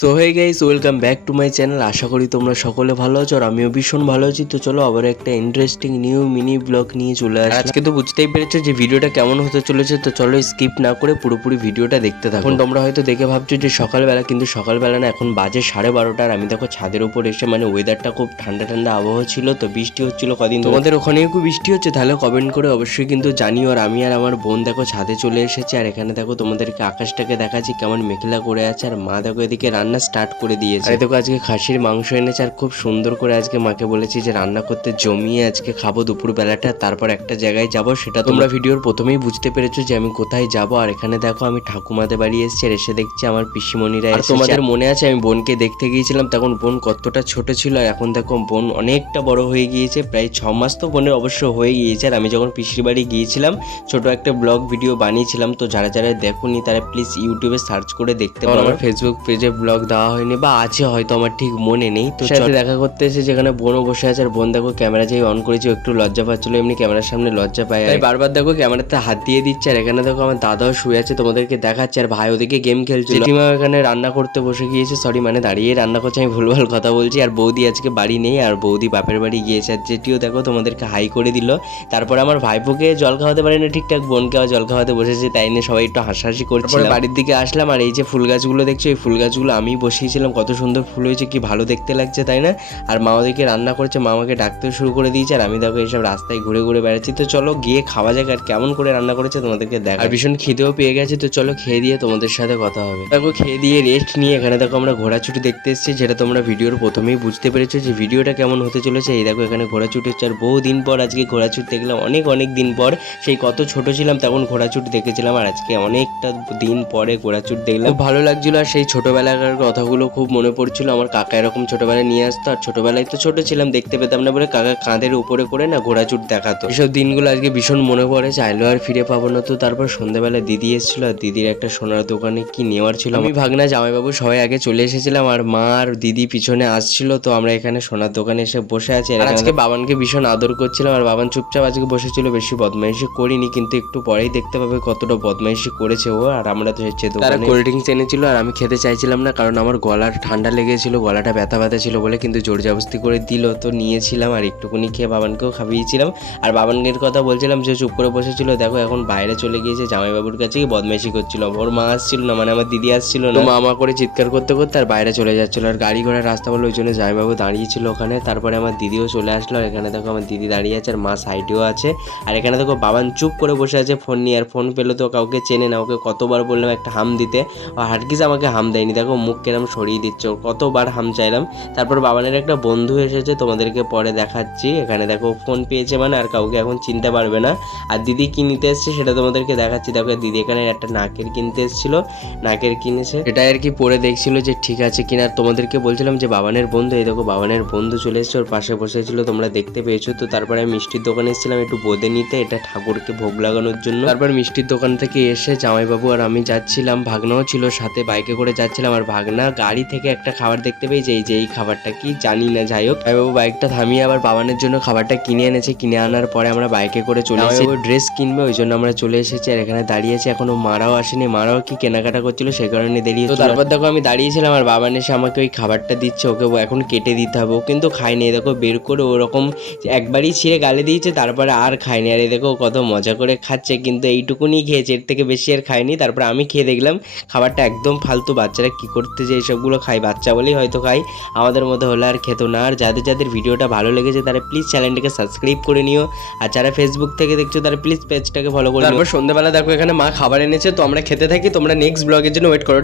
So hey guys, welcome back to my channel. আশা করি তোমরা সকলে ভালো আছো আর আমিও ভীষণ ভালো আছি। তো চলো আবার একটা ইন্টারেস্টিং নিউ মিনি ব্লগ নিয়ে চলে আসি। আজকে তো বুঝতেই পেরেছো যে ভিডিওটা কেমন হতে চলেছে, তো চলো স্কিপ না করে পুরোপুরি ভিডিওটা দেখতে থাকো। এখন তোমরা হয়তো দেখে ভাবছো যে সকালবেলা, কিন্তু সকালবেলা না, এখন বাজে 12:30 আর আমি দেখো ছাদের উপর এসে, মানে ওয়েদারটা খুব ঠান্ডা ঠান্ডা আবহাওয়া ছিল, তো বৃষ্টি হচ্ছিল কদিন। তোমাদের ওখানেও খুব বৃষ্টি হচ্ছে তাহলে কমেন্ট করে অবশ্যই কিন্তু জানিও। আর আমি আর আমার বোন দেখো ছাদে চলে এসেছি, আর এখানে দেখো তোমাদেরকে আকাশটাকে দেখাচ্ছি কেমন মেঘলা করে আছে। আর মা দেখো এদিকে রান্না স্টার্ট করে দিয়েছে। আর দেখো আজকে খাসির মাংস এনেছে, আর খুব সুন্দর করে আজকে মাকে বলেছি যে রান্না করতে জমিয়ে আজকে খাবো দুপুর বেলাটা। তারপর একটা জায়গায় যাব, সেটা তোমরা ভিডিওর প্রথমেই বুঝতে পেরেছো যে আমি কোথায় যাব। আর এখানে দেখো আমি ঠাকুমাদের বাড়ি এসেছি, আর এসে দেখছি আমার পিসিমণিরা এসেছে। তোমাদের মনে আছে আমি বোনকে দেখতে গিয়েছিলাম, তখন বোন কতটা ছোট ছিল, আর এখন দেখো বোন অনেকটা বড় হয়ে গিয়েছে, প্রায় 6 মাস তো বোনের অবশ্য হয়ে গিয়েছে। আর আমি যখন পিসির বাড়ি গিয়েছিলাম ছোট একটা ব্লগ ভিডিও বানিয়েছিলাম, তো যারা যারা দেখোনি তারা প্লিজ ইউটিউবে সার্চ করে দেখতে পারো। আমার ফেসবুক পেজে ব্লগ দেওয়া হয়নি, বা আছে হয়তো, আমার ঠিক মনে নেই। তো সাথে দেখা করতে এসে যেখানে বোনও বসে আছে, আর বোন দেখো ক্যামেরা যেই অন করেছি একটু লজ্জা পাচ্ছিল, এমনি ক্যামেরার সামনে লজ্জা পায়, তাই বারবার দেখো ক্যামেরাতে হাত দিয়ে দিচ্ছে। আর এখানে দেখো আমার দাদাও শুয়ে আছে, তোমাদেরকে দেখাচ্ছে, আর ভাই ওদিকে গেম খেলছে। জেঠিমা এখানে রান্না করতে বসে গিয়েছে, সরি মানে দাঁড়িয়ে রান্না করছে, আমি ভুলভাল কথা বলছি। আর বৌদি আজকে বাড়ি নেই, আর বৌদি বাপের বাড়ি গিয়েছে। আর জেঠিও দেখো তোমাদেরকে হাই করে দিল। তারপর আমার ভাইপোকে জল খাওয়াতে পারি না ঠিকঠাক, বোনকে আবার জল খাওয়াতে বসেছে, তাই নিয়ে সবাই একটু হাসাহাসি করছিল। বাড়ির দিকে আসলাম, আর এই যে ফুল গাছগুলো দেখছো, এই ফুল গাছগুলো আমি বসিয়েছিলাম, কত সুন্দর ফুল হয়েছে, কি ভালো দেখতে লাগছে তাই না। আর মা ওদিকে রান্না করছে, মা আমাকে ডাকতে শুরু করে দিয়েছে, আর আমি দেখো এইসব রাস্তায় ঘুরে ঘুরে বেড়াচ্ছি। তো চলো গিয়ে খাওয়া যাক, আর কেমন করে রান্না করেছে তোমাদেরকে দেখা। আর ভীষণ খিদেও পেয়ে গেছে, তো চলো খেয়ে দিয়ে তোমাদের সাথে কথা হবে। দেখো খেয়ে দিয়ে রেস্ট নিয়ে এখানে দেখো আমরা ঘোরাছুটি দেখতে এসেছি, যেটা তোমরা ভিডিওর প্রথমেই বুঝতে পেরেছো যে ভিডিওটা কেমন হতে চলেছে। এই দেখো এখানে ঘোরাছুটি হচ্ছে, আর বহু দিন পর আজকে ঘোরাছুটি দেখলাম, অনেক দিন পর। সেই কত ছোট ছিলাম তখন ঘোরাছুটি দেখেছিলাম, আর আজকে অনেকটা দিন পরে ঘোরাছুটি দেখলাম, খুব ভালো লাগছিল। আর সেই ছোটবেলাকার কথাগুলো খুব মনে পড়ছিল। আমার কাকা এরকম ছোটবেলায় নিয়ে আসতো, আর ছোটবেলায় তো ছোট ছিলাম দেখতে পেতাম না বলে কাকা কাঁধের উপরে করে না ঘোরাছুট দেখাতো। এসব দিনগুলো আজকে ভীষণ মনে পড়ে, চাইলেও আর ফিরে পাবো না। তো তারপর সন্ধ্যাবেলা দিদি এসেছিল, আর দিদির একটা সোনার দোকানে কি নেওয়ার ছিল, আমি ভাগনা জামাইবাবু সবাই আগে চলে এসেছিলাম, আর মা আর দিদি পিছনে আসছিল। তো আমরা এখানে সোনার দোকানে এসে বসে আছি, আর আজকে বাবানকে ভীষণ আদর করছিলাম, আর বাবান চুপচাপ আজকে বসেছিল, বেশি বদমাইশি করিনি, কিন্তু একটু পরেই দেখতে পাবে কতটা বদমাইশি করেছে ও। আর আমরা তো হচ্ছে তারা কোল্ড ড্রিঙ্কস এনেছিল, আর আমি খেতে চাইছিলাম না, কারণ আমার গলার ঠান্ডা লেগেছিল, গলাটা ব্যথা ছিল বলে, কিন্তু জোর জবরদস্তি করে দিল, তো নিয়েছিলাম, আর একটুকুনি খেয়ে বাবানকেও খাইয়েছিলাম। আর বাবানের কথা বলছিলাম যে চুপ করে বসেছিল, দেখো এখন বাইরে চলে গিয়েছে জামাইবাবুর কাছে, বদমাইশি করছিল। ওর মা আসছিল না, মানে আমার দিদি আসছিল না, মা করে চিৎকার করতে করতে আর বাইরে চলে যাচ্ছিল। আর গাড়ি ঘোড়ার রাস্তা বলে ওই জন্য জামাইবাবু দাঁড়িয়েছিল ওখানে। তারপরে আমার দিদিও চলে আসলো, আর এখানে দেখো আমার দিদি দাঁড়িয়ে আছে, আর মা সাইডেও আছে। আর এখানে দেখো বাবান চুপ করে বসে আছে ফোন নিয়ে, আর ফোন পেলো তো কাউকে চেনে না, ওকে কতবার বললাম একটা হাম দিতে, আর হারকিস আমাকে হাম দেয়নি, দেখো মুখ কেরাম সরিয়ে দিচ্ছে, ওর কতবার হাম চাইলাম। তারপর বাবানের একটা বন্ধু এসেছে, তোমাদেরকে পরে দেখাচ্ছি। এখানে দেখো ফোন পেয়েছে মানে আর কাউকে এখন চিনতে পারবে না। আর দিদি কি নিতে এসছে সেটা তোমাদেরকে দেখাচ্ছি। দেখো দিদি এখানে একটা নাকের কিনতে এসেছিল, নাকের কিনেছে, এটা আর কি পরে দেখছিল যে ঠিক আছে কিনা। আর তোমাদেরকে বলছিলাম যে বাবানের বন্ধু, এই দেখো বাবানের বন্ধু চলে এসছে, ওর পাশে বসেছিল, তোমরা দেখতে পেয়েছো। তো তারপরে আমি মিষ্টির দোকানে এসেছিলাম একটু বোঁদে নিতে, এটা ঠাকুরকে ভোগ লাগানোর জন্য। তারপর মিষ্টির দোকান থেকে এসে জামাইবাবু আর আমি যাচ্ছিলাম, ভাগনাও ছিল সাথে, বাইকে করে যাচ্ছিলাম। আর ভাগনা গাড়ি থেকে একটা খাবার দেখতে পেয়েছে, এই যে এই খাবারটা কি জানি না, যাই হোক জামাইবাবু বাইকটা থামিয়ে আবার বাবানের জন্য খাবারটা কিনে এনেছে। কিনে আনার পরে আমরা বাইকে করে চলে এসেছি, ড্রেস কিনবে ওই জন্য আমরা চলে এসেছি। আর এখানে দাঁড়িয়েছি, এখনো মারাও আসেনি, মারাও কি কেনাকাটা করছিল সেই কারণে দেরি হতো। তারপর দেখো আমি দাঁড়িয়েছিলাম, আর বাবান এসে আমাকে ওই খাবারটা দিচ্ছে, ওকে এখন কেটে দিতে হবে, ও কিন্তু খায়নি। দেখো বের করে ওরকম একবারই ছিঁড়ে গালে দিয়েছে, তারপরে আর খায়নি। আর এই দেখো কত মজা করে খাচ্ছে, কিন্তু এইটুকুনি খেয়েছে, এর থেকে বেশি আর খায়নি। তারপর আমি খেয়ে দেখলাম খাবারটা একদম ফালতু, বাচ্চারা কি করতে যে এইসবগুলো খায়, বাচ্চা বলেই হয়তো খাই, আমাদের মধ্যে হলে আর খেতো না। আর যাদের যাদের ভিডিওটা ভালো লেগেছে তারা প্লিজ চ্যানেলটাকে সাবস্ক্রাইব করে নিও, আর যারা ফেসবুক থেকে দেখছো তারা প্লিজ পেজটাকে ফলো করে নিও। তারপর সন্ধ্যাবেলা দেখো এখানে মা খাবার এনেছে, তো আমরা খেতে থাকি, তোমরা নেক্সট ব্লগের জন্য ওয়েট করো।